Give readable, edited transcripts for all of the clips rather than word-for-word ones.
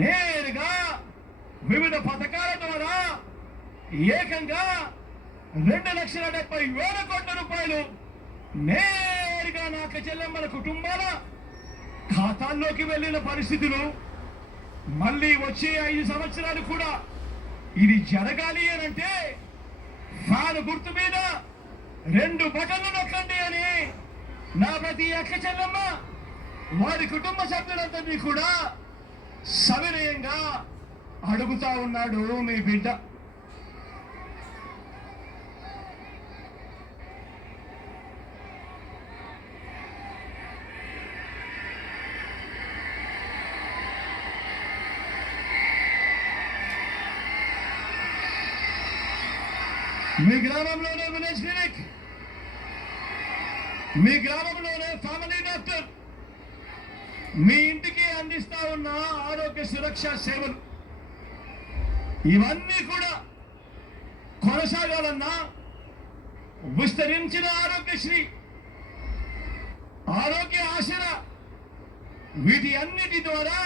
నేరుగా వివిధ పథకాల ద్వారా ఏకంగా 2,70,000 కోట్ల రూపాయలు నేరుగా నా చెల్లెమ్మల కుటుంబాల ఖాతాల్లోకి వెళ్ళిన పరిస్థితులు మళ్ళీ వచ్చే 5 సంవత్సరాలు కూడా ఇది జరగాలి అనంటే ఫ్యాన్ గుర్తు మీద 2 బటన్లు నొక్కండి అని నా ప్రతి అక్క చెల్లెమ్మ వారి కుటుంబ సభ్యులందరినీ కూడా సవినయంగా అడుగుతా ఉన్నాడు మీ బిడ్డ. మీ గ్రామంలోనే విలేజ్ క్లినిక్, మీ గ్రామంలోనే ఫ్యామిలీ డాక్టర్, మీ ఇంటికి అందిస్తా ఉన్న ఆరోగ్య సురక్ష సేవలు ఇవన్నీ కూడా కొనసాగాలన్నా విస్తరించిన ఆరోగ్యశ్రీ, ఆరోగ్య ఆసరా వీటి అన్నిటి ద్వారా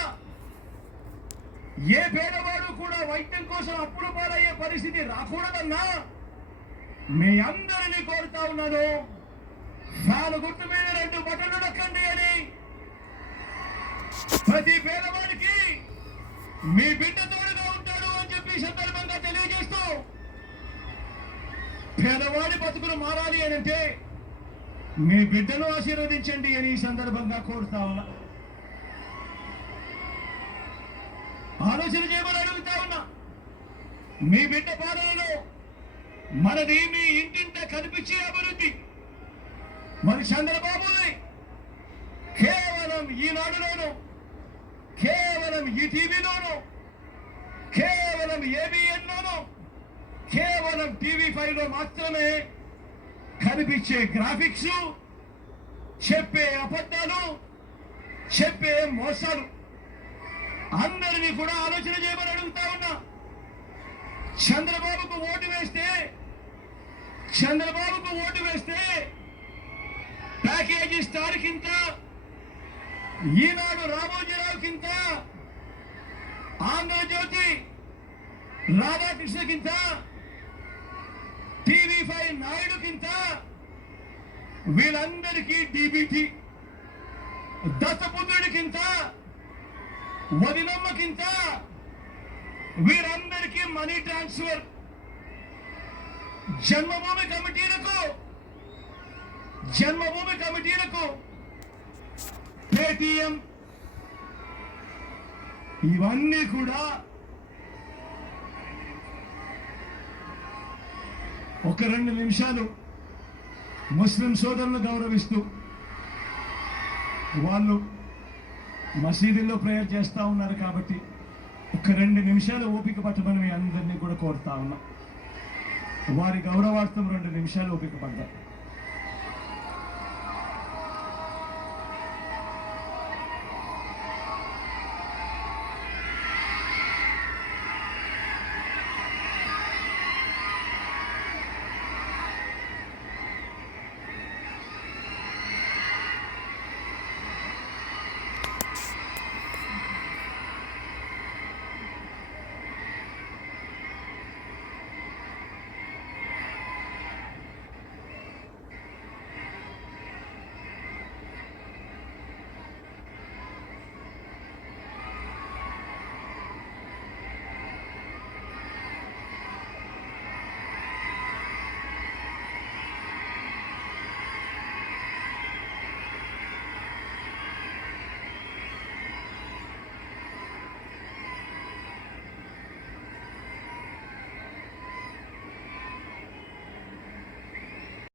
ఏ పేదవాడు కూడా వైద్యం కోసం అప్పులు పాలయ్యే పరిస్థితి రాకూడదన్నా మీ అందరినీ కోరుతా ఉన్నాను. ఫ్యాన్ గుర్తు మీద 2 బటన్లు నొక్కండి అని ప్రతి పేదవాడికి మీ బిడ్డ తోడుగా ఉంటాడు అని చెప్పి సందర్భంగా తెలియజేస్తూ పేదవాడి బతుకులు మారాలి అనంటే మీ బిడ్డను ఆశీర్వదించండి అని ఈ సందర్భంగా కోరుతా ఉన్నా. ఆలోచన చేయమని అడుగుతా ఉన్నా. మీ బిడ్డ పాలనలో మనది మీ ఇంటింట కనిపించే అభివృద్ధి మరి చంద్రబాబుని కేవలం ఈనాడులోను, కేవలం ఈటీవీలోను, కేవలం ఏబిఎన్లోను, కేవలం టీవీ5లో మాత్రమే కనిపించే గ్రాఫిక్స్, చెప్పే అబద్ధాలు, చెప్పే మోసాలు అందరినీ కూడా ఆలోచన చేయమని అడుగుతా ఉన్నా. చంద్రబాబుకు ఓటు వేస్తే ప్యాకేజీ స్టార్ కింద, ఈనాడు రామోజీరావు కింద, ఆంధ్రజ్యోతి రాధాకృష్ణ కింద, టీవీ5 నాయుడు కింద వీళ్ళందరికీ డీబీటీ, దత్తపుత్రుడి కింద, వదినమ్మ కింద వీరందరికీ మనీ ట్రాన్స్ఫర్, జన్మభూమి కమిటీలకు పేటీఎం, ఇవన్నీ కూడా ఒక 2 నిమిషాలు ముస్లిం సోదరులను గౌరవిస్తూ వాళ్ళు మసీదుల్లో ప్రేయర్ చేస్తూ ఉన్నారు కాబట్టి ఒక 2 నిమిషాలు ఓపిక పట్టమని మీ అందరినీ కూడా కోరుతా ఉన్నా. వారి గౌరవార్థం 2 నిమిషాలు ఓపిక పడ్డారు.